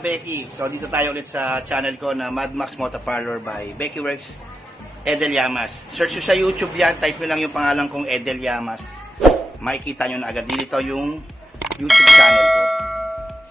ka-Becky. So dito tayo ulit sa channel ko na Mad Max Moto Parlor by Becky Works Edel Llamas. Search nyo sa YouTube yan, type nyo lang yung pangalan kong Edel Llamas. Makikita nyo na agad. Dito yung YouTube channel ko.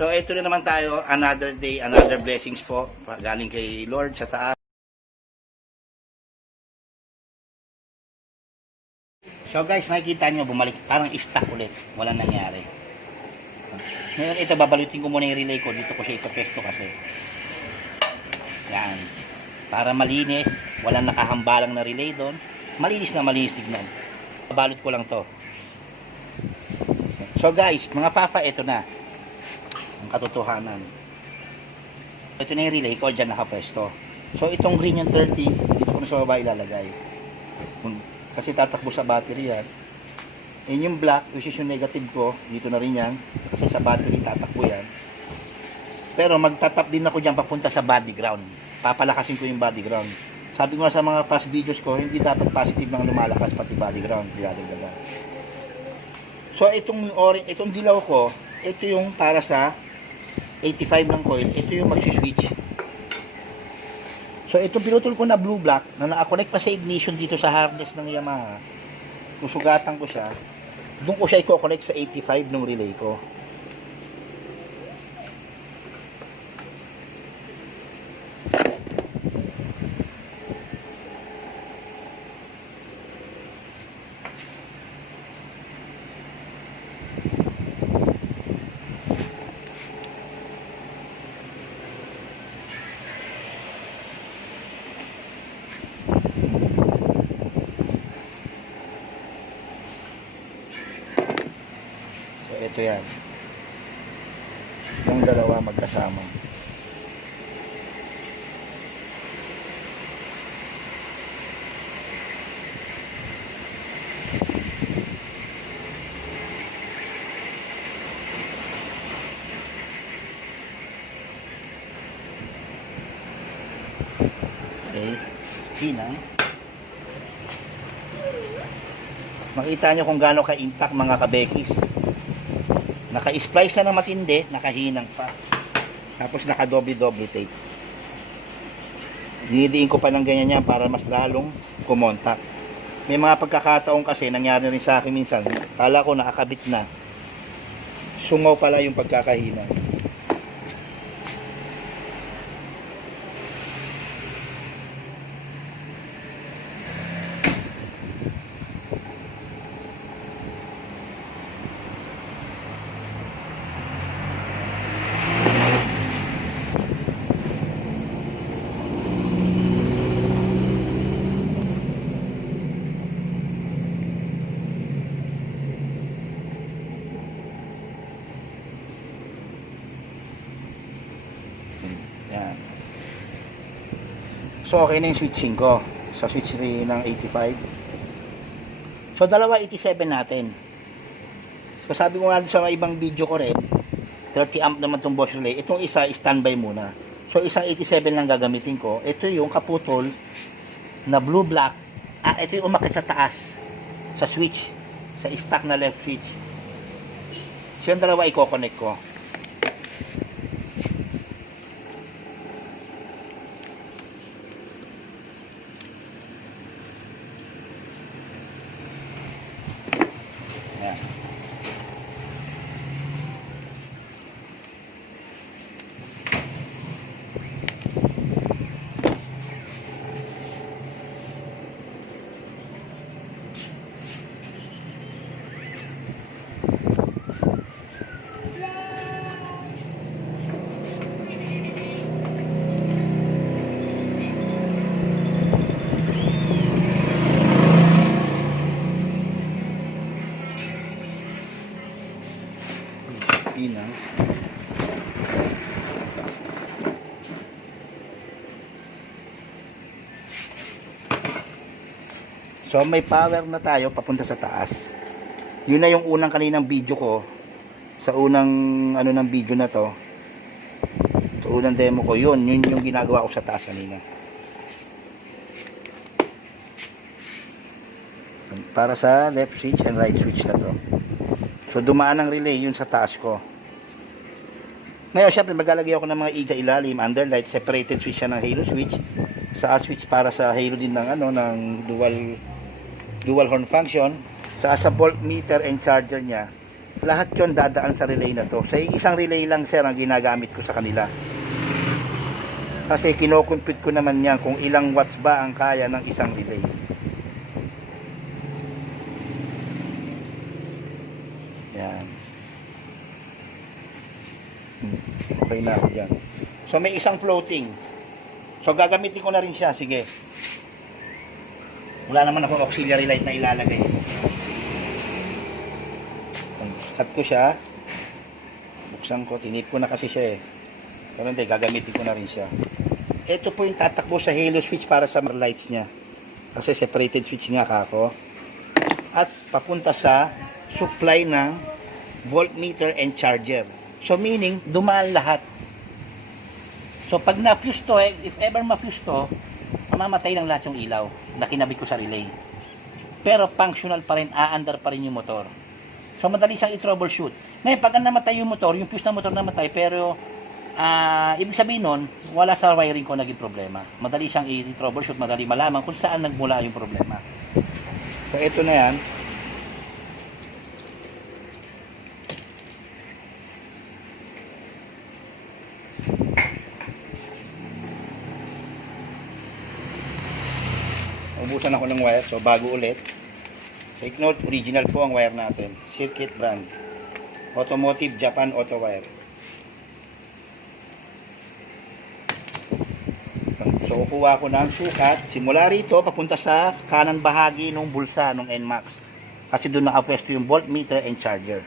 So ito na naman tayo, another day, another blessings po. Galing kay Lord sa taas. So guys, makikita nyo, bumalik, parang stuck ulit. Walang nangyari. Ngayon ito, babalutin ko muna yung relay ko. Dito ko siya ipapesto kasi. Yan. Para malinis, walang nakahambalang na relay doon. Malinis tignan. Babalot ko lang to. So guys, mga papa, ito na. Ang katotohanan. Ito na yung relay ko, dyan nakapesto. So itong green yung 30, dito ko na sa baba ilalagay. Kasi tatakbo sa battery yan. And yung black, which is yung negative ko, dito na rin yan. Kasi sa battery tatakbo yan. Pero magtatap din ako dyan papunta sa body ground. Papalakasin ko yung body ground. Sabi ko nga sa mga past videos ko, hindi dapat positive nang lumalakas pati body ground. Dinadagdagan. So itong dilaw ko, ito yung para sa 85 ng coil. Ito yung mag-switch. So itong pinutol ko na blue-black na nakakonect pa sa ignition dito sa harness ng Yamaha. Susugatan ko siya. Doon ko siya i-connect sa 85 ng relay ko. Ito yan. Yung dalawa magkasama. Okay. Hinang. Makita nyo kung gaano ka-intact mga kabekis. Naka-splice na matindi, nakahinang pa. Tapos naka-doble tape. Dinidiin ko pa ng ganyan yan para mas lalong kumontak. May mga pagkakataon kasi, nangyari rin sa akin minsan, kala ko nakakabit na. Sungaw pala yung pagkakahinang. Yan. So okay na yung switching ko sa switch ng 85. So dalawa 87 natin. So sabi ko nga sa ibang video ko rin, 30 amp naman tong Bosch relay. Itong isa standby muna. So isang 87 lang gagamitin ko. Ito yung kaputol na blue black. Ito yung umakit sa taas sa switch, sa stock na left switch. So yung dalawa i-connect ko. Hinang. So may power na tayo papunta sa taas. Yun na yung unang kaninang video ko. Sa unang ng video na to. Sa unang demo ko, yun yung ginagawa ko sa taas kanina. Para sa left switch and right switch na to. So dumaan ang relay yun sa taas ko. Ngayon, syempre, maglalagay ako ng mga iga ilalim, underlight, separated switch siya ng halo switch. Sa switch para sa halo din ng ng dual horn function. Sa voltmeter and charger niya, lahat 'yon dadaan sa relay na to. Sa isang relay lang, sir, ang ginagamit ko sa kanila. Kasi kino-compute ko naman yan kung ilang watts ba ang kaya ng isang relay. Yan. Okay na ako dyan. So may isang floating. So gagamitin ko na rin siya. Sige. Wala naman ako auxiliary light na ilalagay. Cut ko siya. Buksan ko. Tinip ko na kasi siya eh. Pero hindi, gagamitin ko na rin siya. Ito po yung tatakbo sa halo switch para sa lights niya. Kasi separated switch nga kako. At papunta sa supply ng voltmeter and charger. So meaning, dumaan lahat. So pag na-fuse to, if ever ma-fuse to, mamamatay lang lahat yung ilaw na kinabit ko sa relay. Pero functional pa rin, aandar pa rin yung motor. So madali siyang i-troubleshoot. Ngayon, pag namatay yung motor, yung fuse ng motor namatay, pero ibig sabihin nun, wala sa wiring ko naging problema. Madali siyang i-troubleshoot, madali malaman kung saan nagmula yung problema. So ito na yan. Ubusan ako ng wire, so bago ulit. Take note, original po ang wire natin. Circuit brand. Automotive Japan Auto Wire. So kukuha ko ng sukat. Simula rito, papunta sa kanan bahagi ng bulsa ng NMAX. Kasi doon nakapwesto yung voltmeter and charger.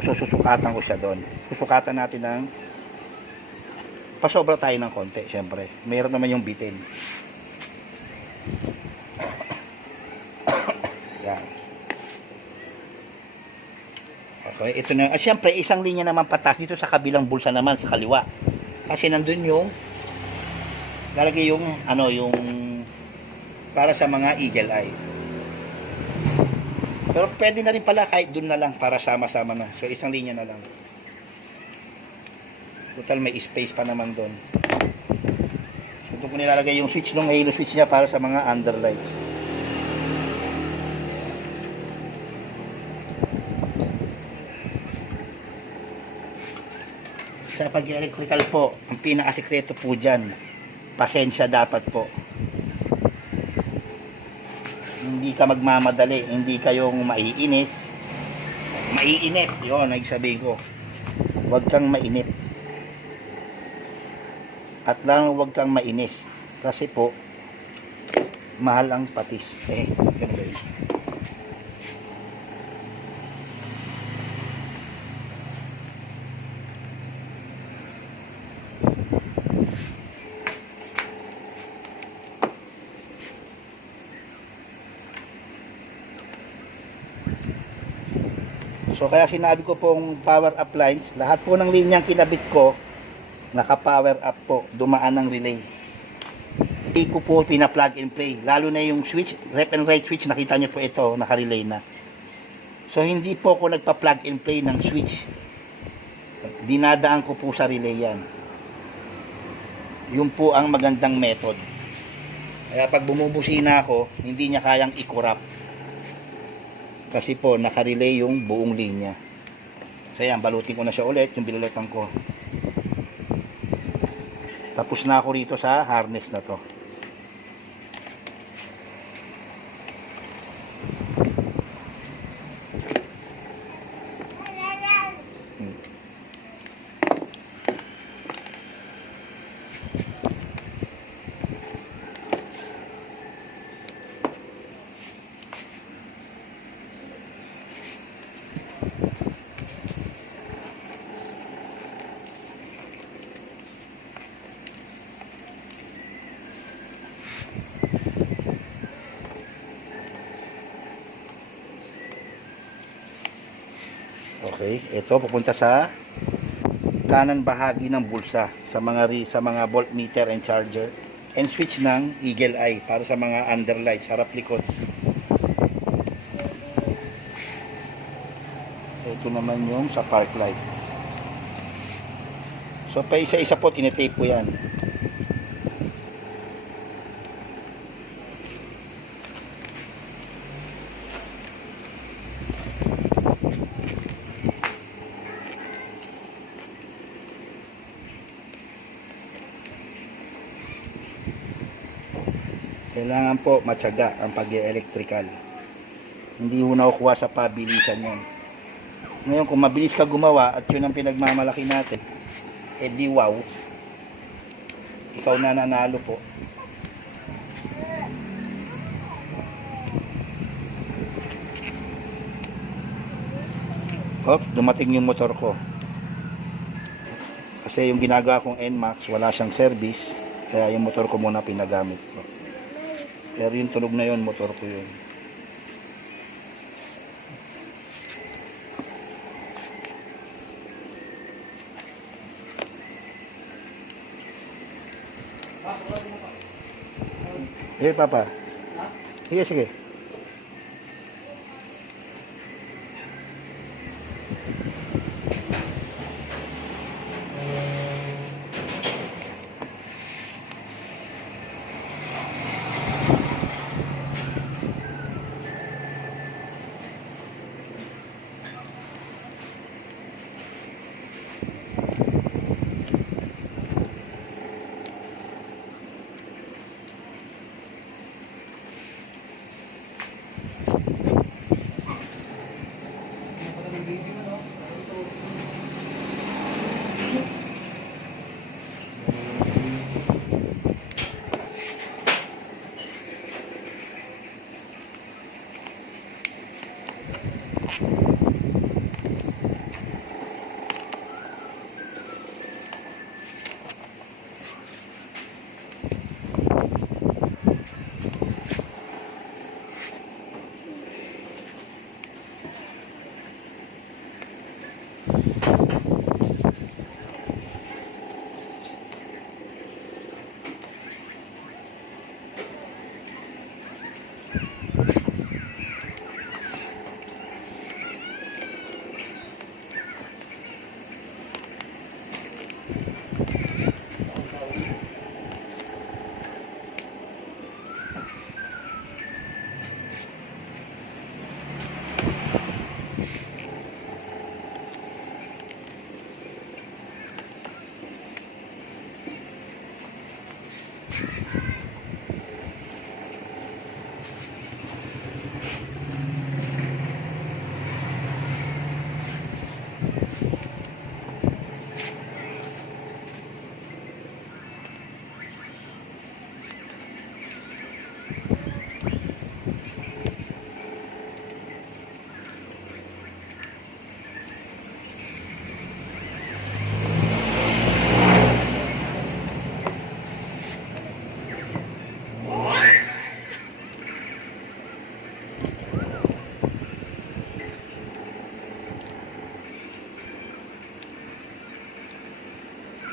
So susukatan ko siya doon. Susukatan natin ng pasobra tayo ng konti, syempre. Mayroon naman yung bitin. Yan. Okay, ito na. Siyempre, isang linya naman patas dito sa kabilang bulsa naman sa kaliwa. Kasi nandun yung lalagay yung yung para sa mga eagle eye. Pero pwede na rin pala kahit dun na lang para sama-sama na. So isang linya na lang. Total may space pa naman doon. So doon ko nilalagay yung switch ng halo switch niya para sa mga underlights. Sa pag-electrical po, ang pinakasikreto po dyan, pasensya dapat po. Hindi ka magmamadali, hindi kayong maiinis. Maiinip, yun, nagsabihin ko. Huwag kang mainip. At lang huwag kang mainis. Kasi po, mahal ang patis. Ganun guys. So kaya sinabi ko pong power up lines, lahat po ng linyang kinabit ko, naka-power up po, dumaan ng relay. Hindi ko po pina-plug and play, lalo na yung switch, left and right switch, nakita nyo po ito, naka-relay na. So hindi po ako nagpa-plug and play ng switch. Dinadaan ko po sa relay yan. Yun po ang magandang method. Kaya pag bumubusina ako, hindi niya kayang i-corrupt. Kasi po, nakarelay yung buong linya. So yan, balutin ko na siya ulit, yung bilaletan ko. Tapos na ako rito sa harness na to. Okay, ito pupunta sa kanan bahagi ng bulsa sa mga voltmeter and charger and switch ng eagle eye para sa mga underlights, harap likod. Ito naman yung sa park light. So pa isa-isa po tinitape po yan. Kailangan po matyaga ang pag-electrical. Hindi ho nakukuha sa pabilisan yan. Ngayon kung mabilis ka gumawa at yun ang pinagmamalaki natin, di wow, ikaw na nanalo po. Dumating yung motor ko. Kasi yung ginagawa kong NMAX, wala siyang service, kaya yung motor ko muna pinagamit ko. Pero yung tunog na yun, motor ko yun. Papa. Sige, sige.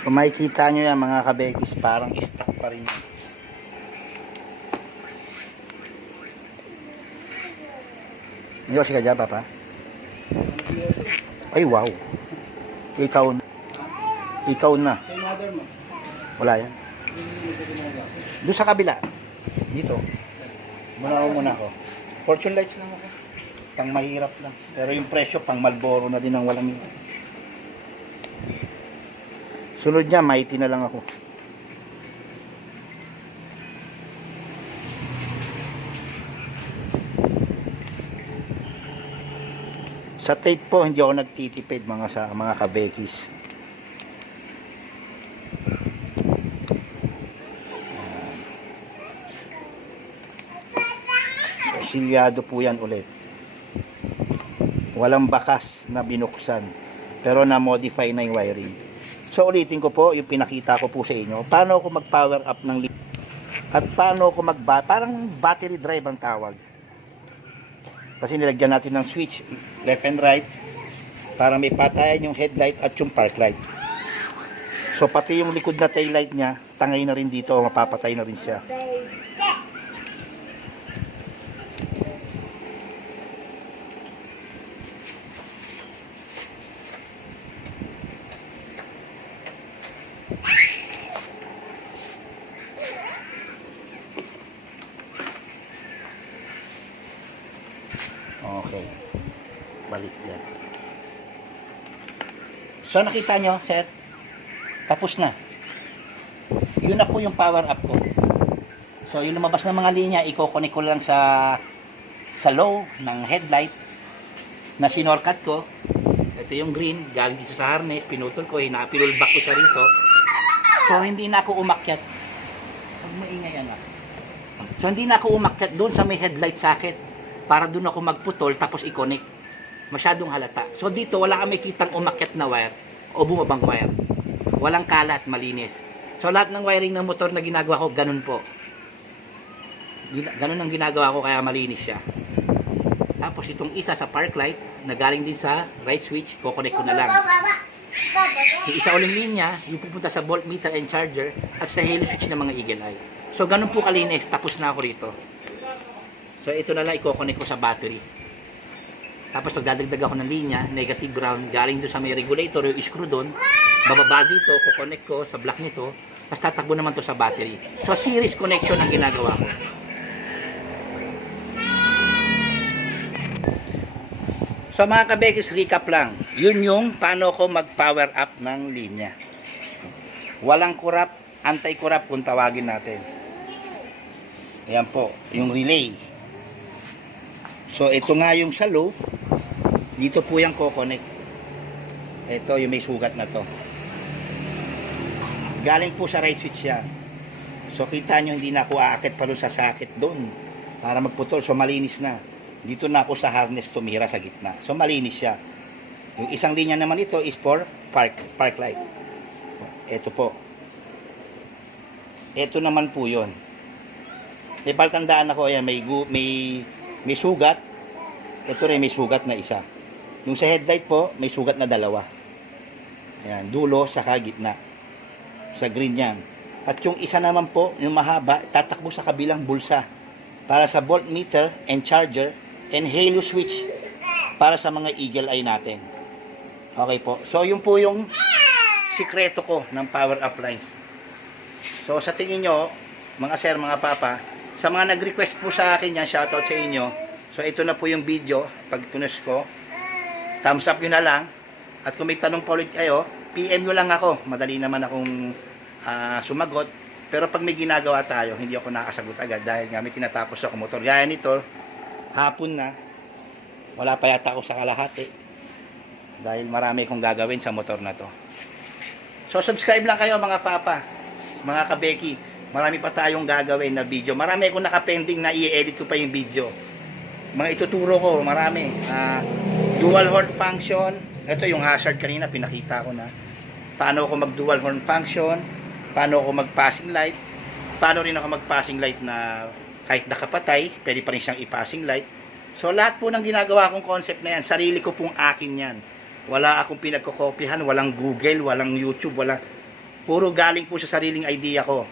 Kung makikita nyo yan mga kabekis, parang stock pa rin yan. Yosi ka dyan, Papa? Ay, wow. Ikaw na. Wala yan. Doon sa kabila. Dito. Muna ako. Fortune lights lang ako. Pang mahirap lang. Pero yung presyo, pang Marlboro na din ang walang hirap. Sunod niya, mighty na lang ako. Sa tape po, hindi ako nagtitipid mga kabekis. Silyado po yan ulit. Walang bakas na binuksan. Pero na-modify na yung wiring. So ulitin ko po yung pinakita ko po sa inyo. Paano ako mag-power up ng at paano ako parang battery drive ang tawag. Kasi nilagyan natin ng switch left and right para may patayan yung headlight at yung park light. So pati yung likod na tail light niya, tangay na rin dito, mapapatay na rin siya. Okay. Balik dyan. So, nakita nyo, set. Tapos na. Yun na po yung power up ko. So, yung lumabas ng mga linya, i-connect ko lang sa low ng headlight na sinorkat ko. Ito yung green, galing dito sa harness, pinutol ko, pinulbak ko siya rito. So, hindi na ako umakyat. Huwag maingay yan. So, hindi na ako umakyat doon sa may headlight socket para doon ako magputol tapos i-connect. Masyadong halata. So, dito wala kami kitang umakyat na wire o bumabang wire. Walang kalat, malinis. So, lahat ng wiring ng motor na ginagawa ko, ganun po. Ganun ang ginagawa ko, kaya malinis siya. Tapos, itong isa sa park light, na galing din sa right switch, kukonect ko na lang. Yung isa uling linya, yung pupunta sa voltmeter and charger, at sa halo switch ng mga Eagle Eye. So, ganun po kalinis. Tapos na ako rito. So, ito na lang i-connect ko sa battery. Tapos, pagdadagdag ako ng linya, negative ground, galing doon sa may regulator, yung screw doon, bababa dito, kukonect ko sa block nito, tapos tatakbo naman to sa battery. So, series connection ang ginagawa ko. So, mga kabekis, recap lang. Yun yung paano ko mag-power up ng linya. Walang kurap, anti-kurap kung tawagin natin. Ayan po, yung relay. So, ito nga yung sa low. Dito po yung ko-connect. Ito yung may sugat na to. Galing po sa right switch yan. So, kita nyo, hindi na ako aakit pa doon sa socket doon para magputol. So, malinis na. Dito na ako sa harness tumira sa gitna. So, malinis siya. Yung isang linya naman ito is for park light. Ito po. Ito naman po yun. May paltandaan ako, ayan, may sugat. Ito rin may sugat na isa. Yung sa headlight po, may sugat na dalawa. Ayan, dulo saka gitna. Sa green yan. At yung isa naman po, yung mahaba, tatakbo sa kabilang bulsa. Para sa voltmeter and charger and halo switch para sa mga Eagle Eye natin. Okay po. So, yun po yung sikreto ko ng power up lines. So, sa tingin nyo, mga sir, mga papa, sa mga nag-request po sa akin yan, shoutout sa inyo. So, ito na po yung video. Pag tunos ko, thumbs up nyo na lang. At kung may tanong pa ulit kayo, PM nyo lang ako. Madali naman akong sumagot. Pero pag may ginagawa tayo, hindi ako nakasagot agad dahil nga may tinatapos ako motor. Gaya nito, hapon na, wala pa yata ako sa kalahati dahil marami kong gagawin sa motor na to. So, subscribe lang kayo mga papa, mga kabeki. Marami pa tayong gagawin na video. Marami akong nakapending na i-edit ko pa yung video. Mga ituturo ko, marami. Dual horn function. Ito yung hazard kanina, pinakita ko na. Paano ako mag-dual horn function. Paano ako mag-passing light. Paano rin ako mag-passing light na kahit nakapatay, pwede pa rin siyang i-passing light. So, lahat po ng ginagawa kong concept na yan, sarili ko pong akin yan. Wala akong pinagkokopyahan, walang Google, walang YouTube, puro galing po sa sariling idea ko.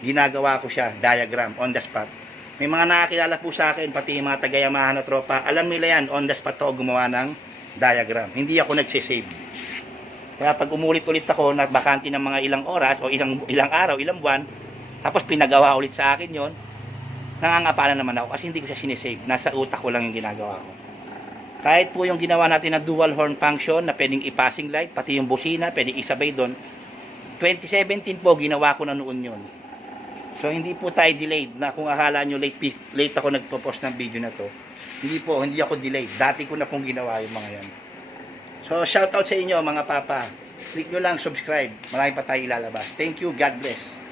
Ginagawa ko siya, diagram, on the spot. May mga nakakilala po sa akin, pati yung mga taga-Yamaha na tropa, alam nila yan, on the spot ako gumawa ng diagram. Hindi ako nagsisave. Kaya pag umulit-ulit ako, bakante ng mga ilang oras, o ilang araw, ilang buwan, tapos pinagawa ulit sa akin yon, nangangapala naman ako kasi hindi ko siya sinisave. Nasa utak ko lang yung ginagawa ko. Kahit po yung ginawa natin na dual horn function na pwedeng i-passing light, pati yung busina, pwedeng isabay doon. 2017 po, ginawa ko na noon yun. So, hindi po tayo delayed. Na kung akala nyo late ako nagpo-post ng video na to. Hindi ako delayed. Dati ko na pong ginawa yung mga yan. So, shoutout sa inyo mga papa. Click nyo lang subscribe. Marami pa tayo ilalabas. Thank you. God bless.